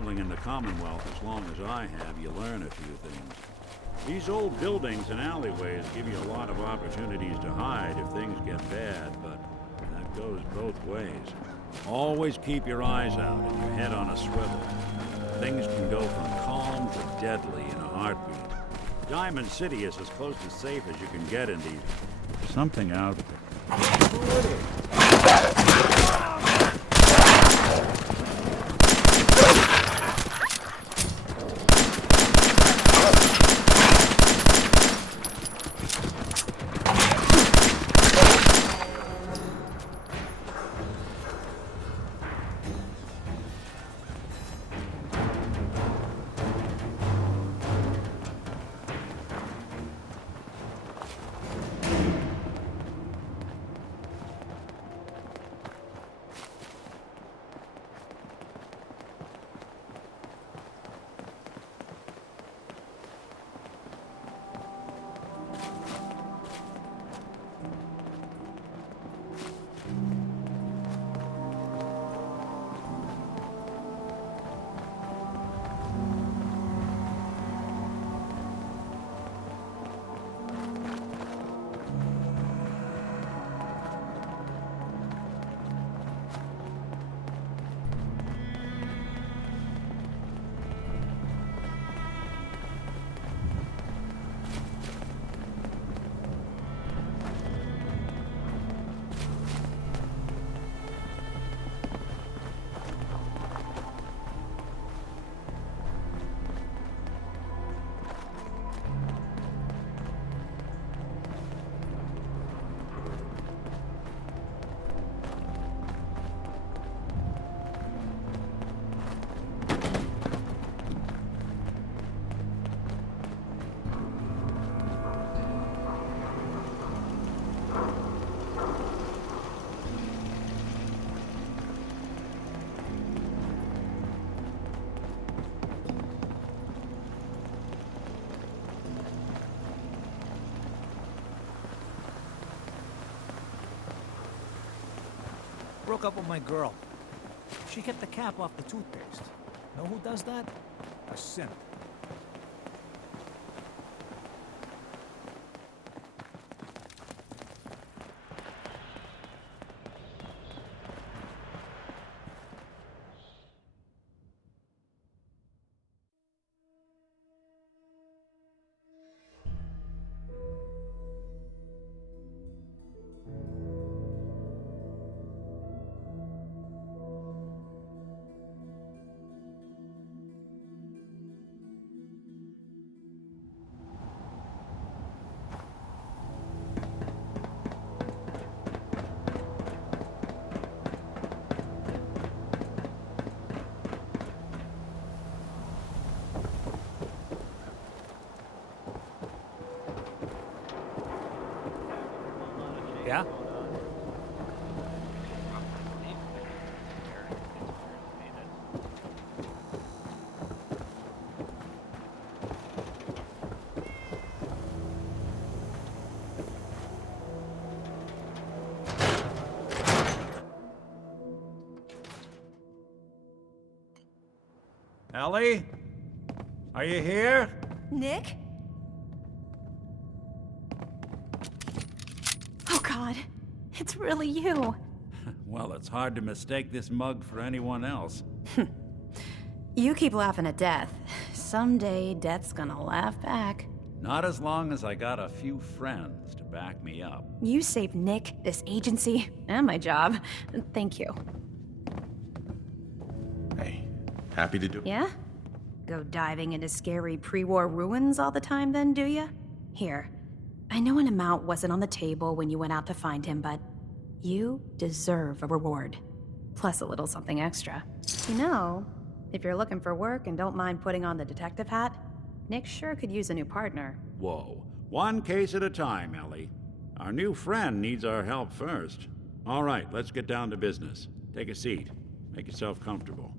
traveling in the Commonwealth as long as I have, you learn a few things. These old buildings and alleyways give you a lot of opportunities to hide if things get bad, but that goes both ways. Always keep your eyes out and your head on a swivel. Things can go from calm to deadly in a heartbeat. Diamond City is as close to safe as you can get in these. Something out there. Broke up with my girl. She kept the cap off the toothpaste. Know who does that? A simp. Yeah? Ellie? Are you here? Nick? Oh God, it's really you. Well, it's hard to mistake this mug for anyone else. You keep laughing at death. Someday, death's gonna laugh back. Not as long as I got a few friends to back me up. You saved Nick, this agency, and my job. Thank you. Hey, happy to do. Yeah? Go diving into scary pre-war ruins all the time then, do ya? Here, I know an amount wasn't on the table when you went out to find him, but you deserve a reward. Plus a little something extra. You know, if you're looking for work and don't mind putting on the detective hat, Nick sure could use a new partner. Whoa. One case at a time, Ellie. Our new friend needs our help first. All right, let's get down to business. Take a seat. Make yourself comfortable.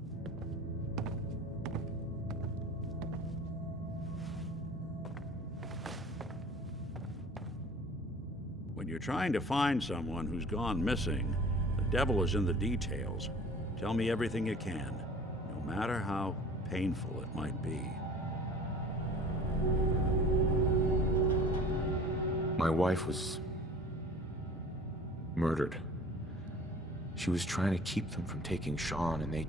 When you're trying to find someone who's gone missing, the devil is in the details. Tell me everything you can, no matter how painful it might be. My wife was murdered. She was trying to keep them from taking Sean, and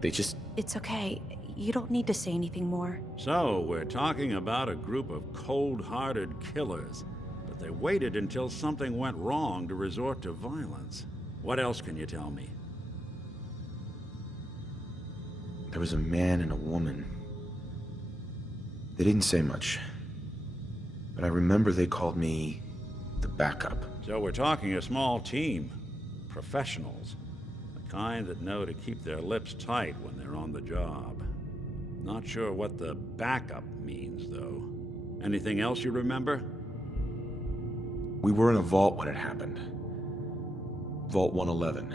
they just... It's okay. You don't need to say anything more. So, we're talking about a group of cold-hearted killers, but they waited until something went wrong to resort to violence. What else can you tell me? There was a man and a woman. They didn't say much, but I remember they called me the backup. So we're talking a small team. Professionals. The kind that know to keep their lips tight when they're on the job. Not sure what the backup means, though. Anything else you remember? We were in a vault when it happened. Vault 111.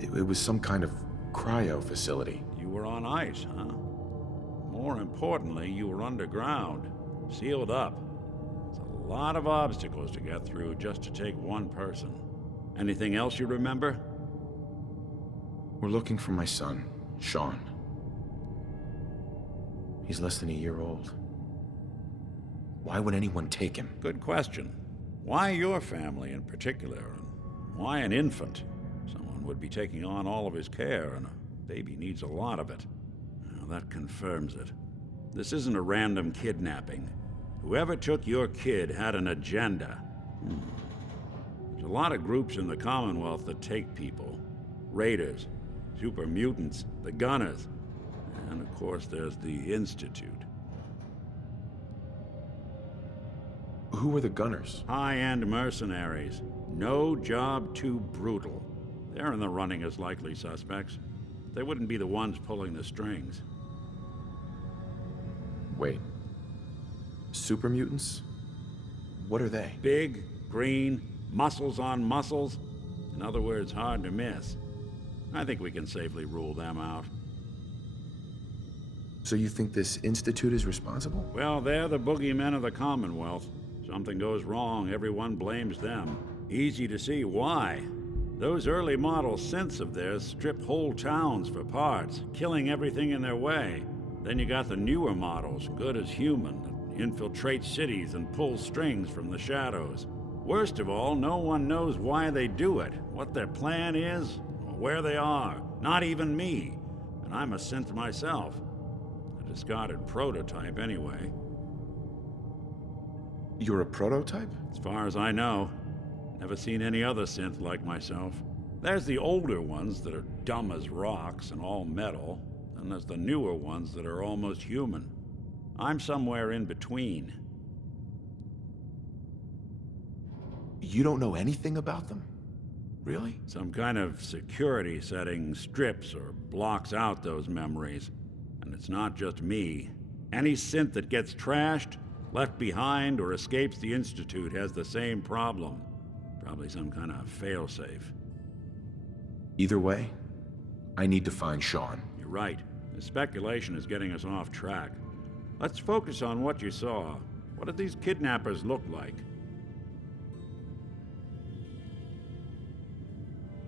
It was some kind of cryo facility. You were on ice, huh? More importantly, you were underground, sealed up. It's a lot of obstacles to get through just to take one person. Anything else you remember? We're looking for my son, Sean. He's less than a year old. Why would anyone take him? Good question. Why your family in particular, and why an infant? Someone would be taking on all of his care, and a baby needs a lot of it. Well, that confirms it. This isn't a random kidnapping. Whoever took your kid had an agenda. There's a lot of groups in the Commonwealth that take people. Raiders, super mutants, the Gunners, and of course there's the Institute. Who were the Gunners? High-end mercenaries. No job too brutal. They're in the running as likely suspects. They wouldn't be the ones pulling the strings. Wait. Super mutants? What are they? Big, green, muscles on muscles. In other words, hard to miss. I think we can safely rule them out. So you think this Institute is responsible? Well, they're the boogeymen of the Commonwealth. Something goes wrong, everyone blames them. Easy to see why. Those early model synths of theirs strip whole towns for parts, killing everything in their way. Then you got the newer models, good as human, that infiltrate cities and pull strings from the shadows. Worst of all, no one knows why they do it, what their plan is, or where they are. Not even me. And I'm a synth myself. A discarded prototype anyway. You're a prototype? As far as I know. Never seen any other synth like myself. There's the older ones that are dumb as rocks and all metal, and there's the newer ones that are almost human. I'm somewhere in between. You don't know anything about them? Really? Some kind of security setting strips or blocks out those memories. And it's not just me. Any synth that gets trashed, left behind, or escapes the Institute has the same problem. Probably some kind of failsafe. Either way, I need to find Sean. You're right. The speculation is getting us off track. Let's focus on what you saw. What did these kidnappers look like?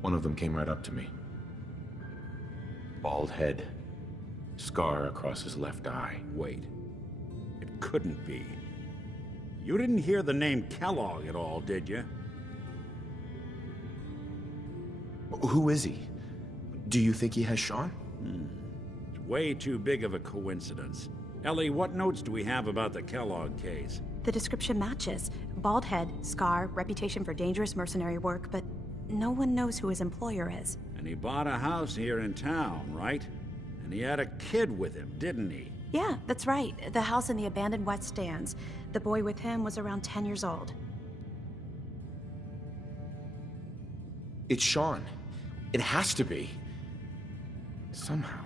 One of them came right up to me. Bald head. Scar across his left eye. Wait. It couldn't be. You didn't hear the name Kellogg at all, did you? Who is he? Do you think he has Sean? It's way too big of a coincidence. Ellie, what notes do we have about the Kellogg case? The description matches. Bald head, scar, reputation for dangerous mercenary work, but no one knows who his employer is. And he bought a house here in town, right? And he had a kid with him, didn't he? Yeah, that's right. The house in the abandoned West Stands. The boy with him was around 10 years old. It's Sean. It has to be. Somehow.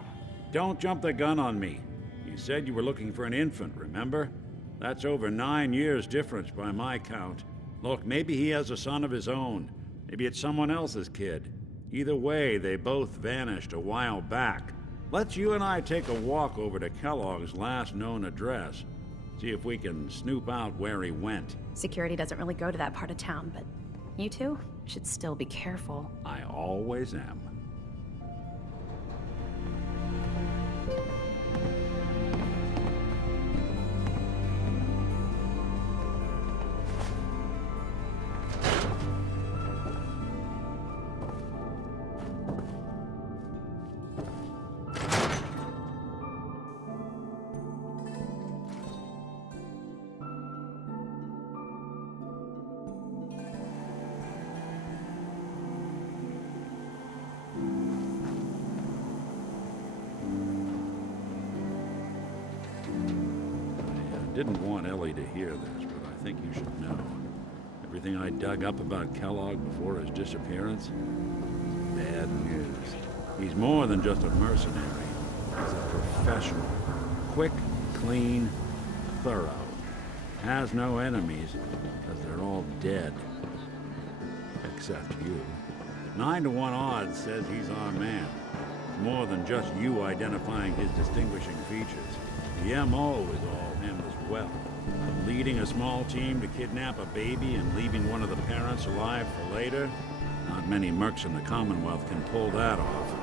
Don't jump the gun on me. You said you were looking for an infant, remember? That's over 9 years difference by my count. Look, maybe he has a son of his own. Maybe it's someone else's kid. Either way, they both vanished a while back. Let's you and I take a walk over to Kellogg's last known address. See if we can snoop out where he went. Security doesn't really go to that part of town, but you two should still be careful. I always am. Didn't want Ellie to hear this, but I think you should know. Everything I dug up about Kellogg before his disappearance is bad news. He's more than just a mercenary. He's a professional. Quick, clean, thorough. Has no enemies, because they're all dead. Except you. 9 to 1 odds says he's our man. More than just you identifying his distinguishing features. The MO is all him as well. Leading a small team to kidnap a baby and leaving one of the parents alive for later? Not many mercs in the Commonwealth can pull that off.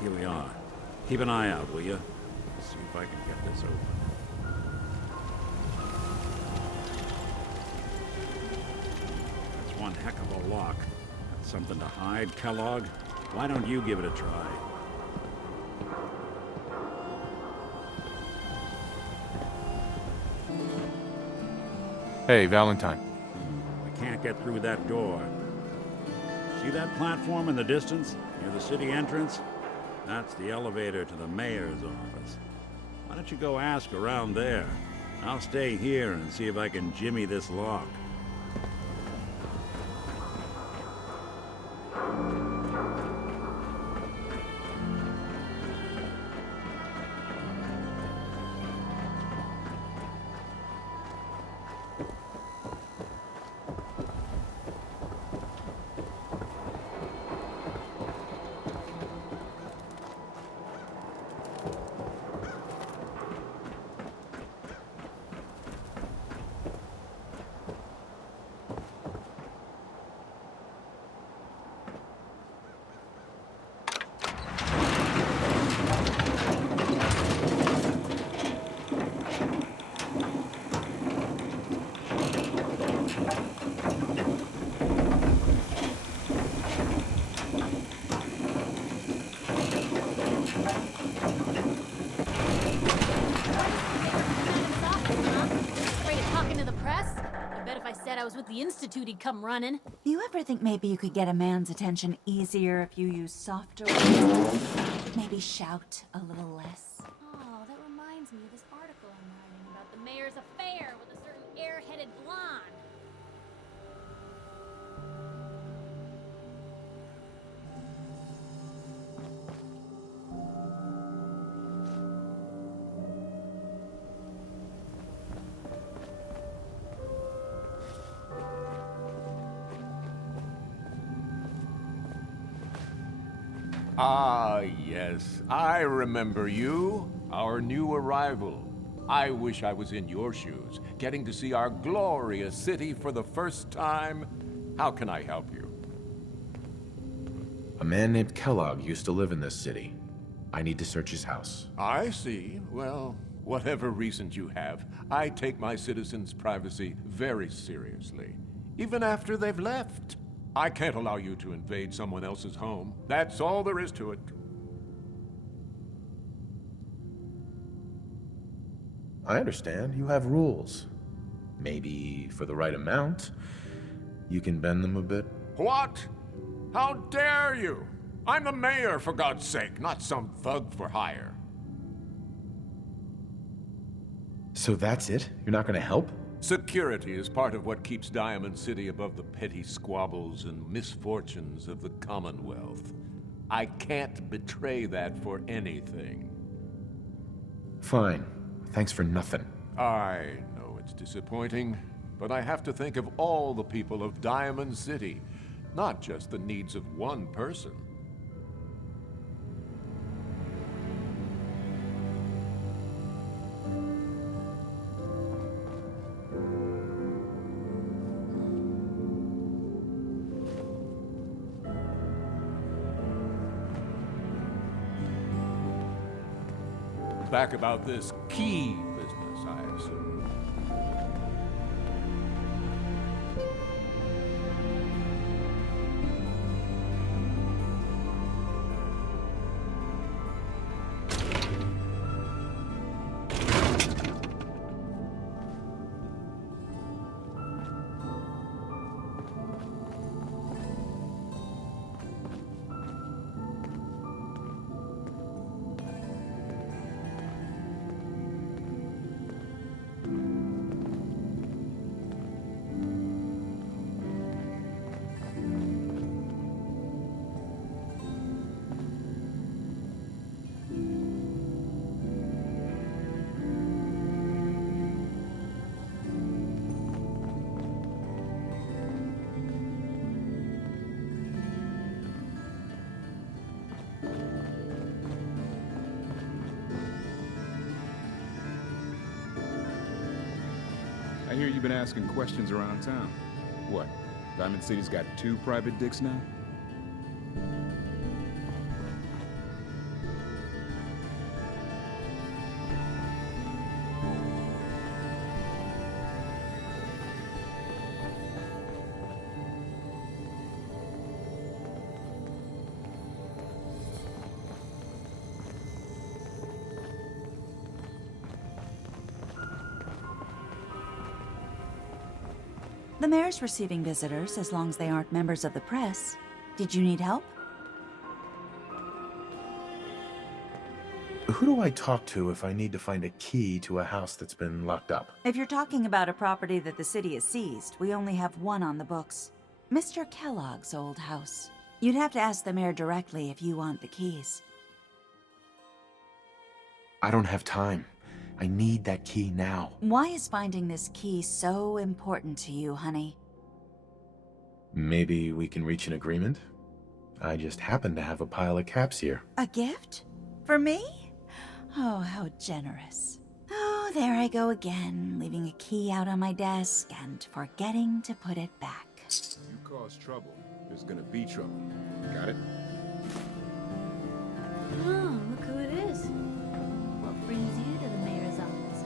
Here we are. Keep an eye out, will you? See if I can get this open. That's one heck of a lock. Got something to hide, Kellogg? Why don't you give it a try? Hey, Valentine. We can't get through that door. See that platform in the distance, near the city entrance? That's the elevator to the mayor's office. Why don't you go ask around there? I'll stay here and see if I can jimmy this lock. I was with the Institute, he'd come running. Do you ever think maybe you could get a man's attention easier if you use softer words? Maybe shout a little less? Oh, that reminds me of this article I'm writing about the mayor's affair with a certain airheaded blonde. Ah, yes. I remember you. Our new arrival. I wish I was in your shoes, getting to see our glorious city for the first time. How can I help you? A man named Kellogg used to live in this city. I need to search his house. I see. Well, whatever reasons you have, I take my citizens' privacy very seriously. Even after they've left. I can't allow you to invade someone else's home. That's all there is to it. I understand. You have rules. Maybe for the right amount, you can bend them a bit. What? How dare you? I'm the mayor, for God's sake, not some thug for hire. So that's it? You're not gonna help? Security is part of what keeps Diamond City above the petty squabbles and misfortunes of the Commonwealth. I can't betray that for anything. Fine. Thanks for nothing. I know it's disappointing, but I have to think of all the people of Diamond City, not just the needs of one person. Back about this key business, I assume. hear you've been asking questions around town. What? Diamond City's got 2 private dicks now? The mayor's receiving visitors as long as they aren't members of the press. Did you need help? Who do I talk to if I need to find a key to a house that's been locked up? If you're talking about a property that the city has seized, we only have one on the books. Mr. Kellogg's old house. You'd have to ask the mayor directly if you want the keys. I don't have time. I need that key now. Why is finding this key so important to you, honey? Maybe we can reach an agreement? I just happen to have a pile of caps here. A gift? For me? Oh, how generous. Oh, there I go again, leaving a key out on my desk and forgetting to put it back. You cause trouble, there's gonna be trouble. Got it? Oh, look who it is. What brings you to the mayor's office,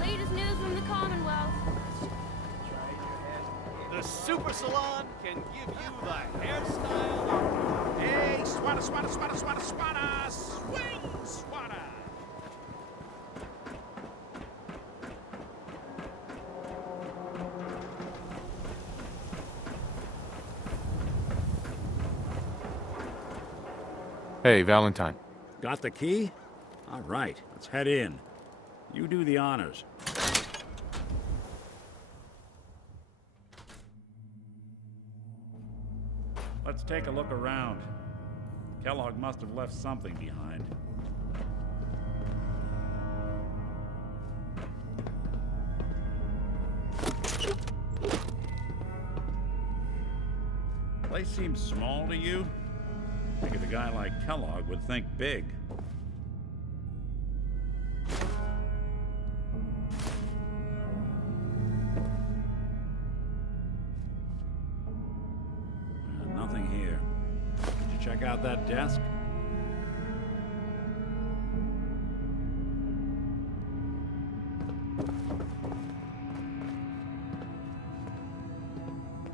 latest news from the Commonwealth. The Super Salon can give you the hairstyle. Hey, swatter, swatter, swatter, swatter, swatter, swing, swatter. Hey, Valentine. Got the key? All right, let's head in. You do the honors. Let's take a look around. Kellogg must have left something behind. Place seems small to you? Figured a guy like Kellogg would think big. Nothing here. Did you check out that desk?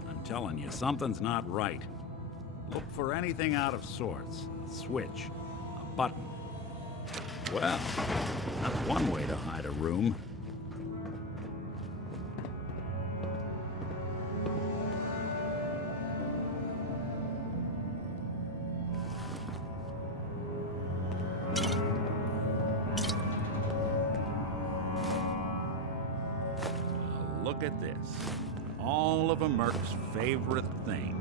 I'm telling you, something's not right. Look for anything out of sorts. A switch, a button. Well, that's one way to hide a room. Look at this. All of a Merc's favorite things.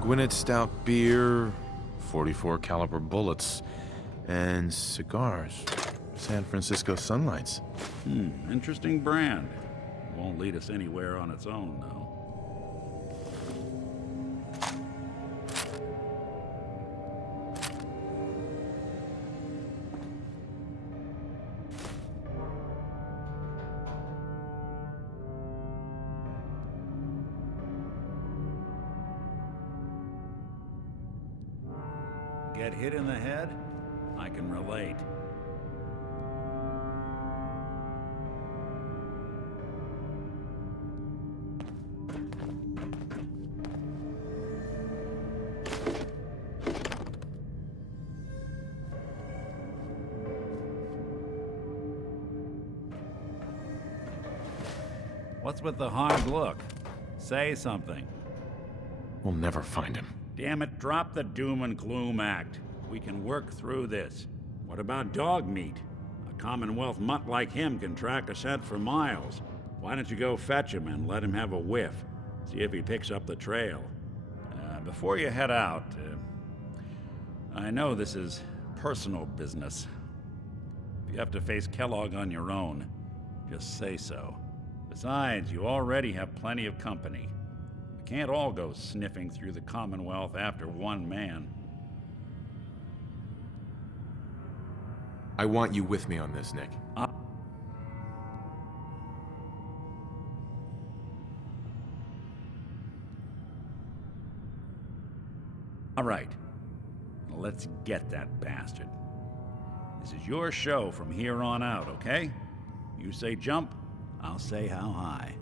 Gwinnett Stout beer, 44 caliber bullets, and cigars. San Francisco Sunlights. Interesting brand. Won't lead us anywhere on its own, though. Get hit in the head? I can relate. What's with the hard look? Say something. We'll never find him. Damn it, drop the doom and gloom act. We can work through this. What about dog meat? A Commonwealth mutt like him can track a scent for miles. Why don't you go fetch him and let him have a whiff? See if he picks up the trail. Before you head out, I know this is personal business. If you have to face Kellogg on your own, just say so. Besides, you already have plenty of company. We can't all go sniffing through the Commonwealth after one man. I want you with me on this, Nick. All right. Let's get that bastard. This is your show from here on out, okay? You say jump, I'll say how high.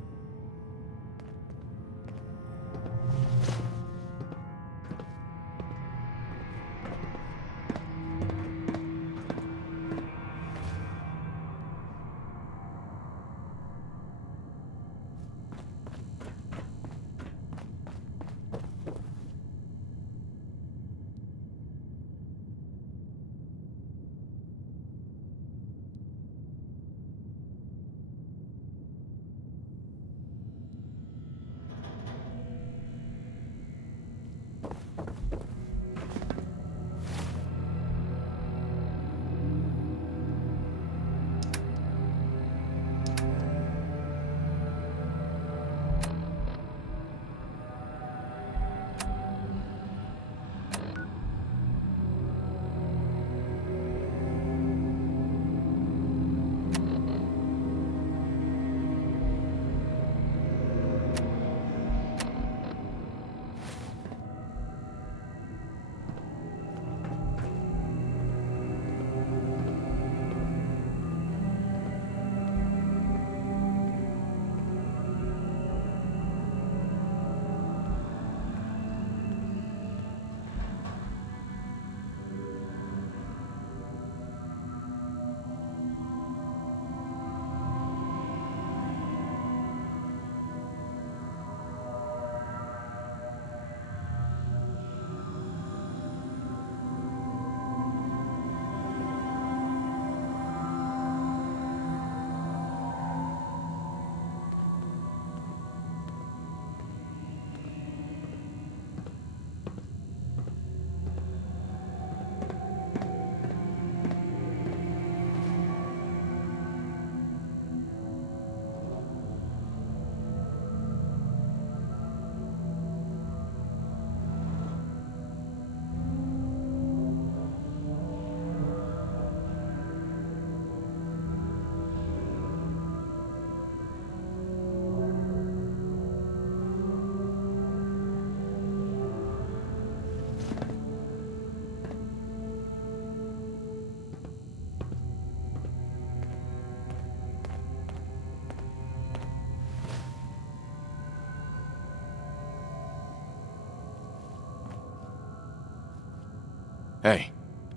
Hey.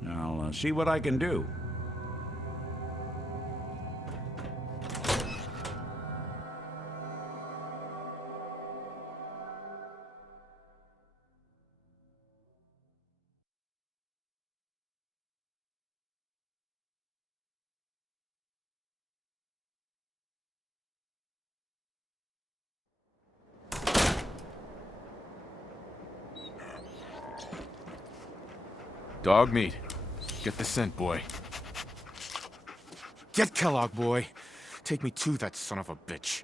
I'll see what I can do. Dog meat. Get the scent, boy. Get Kellogg, boy. Take me to that son of a bitch.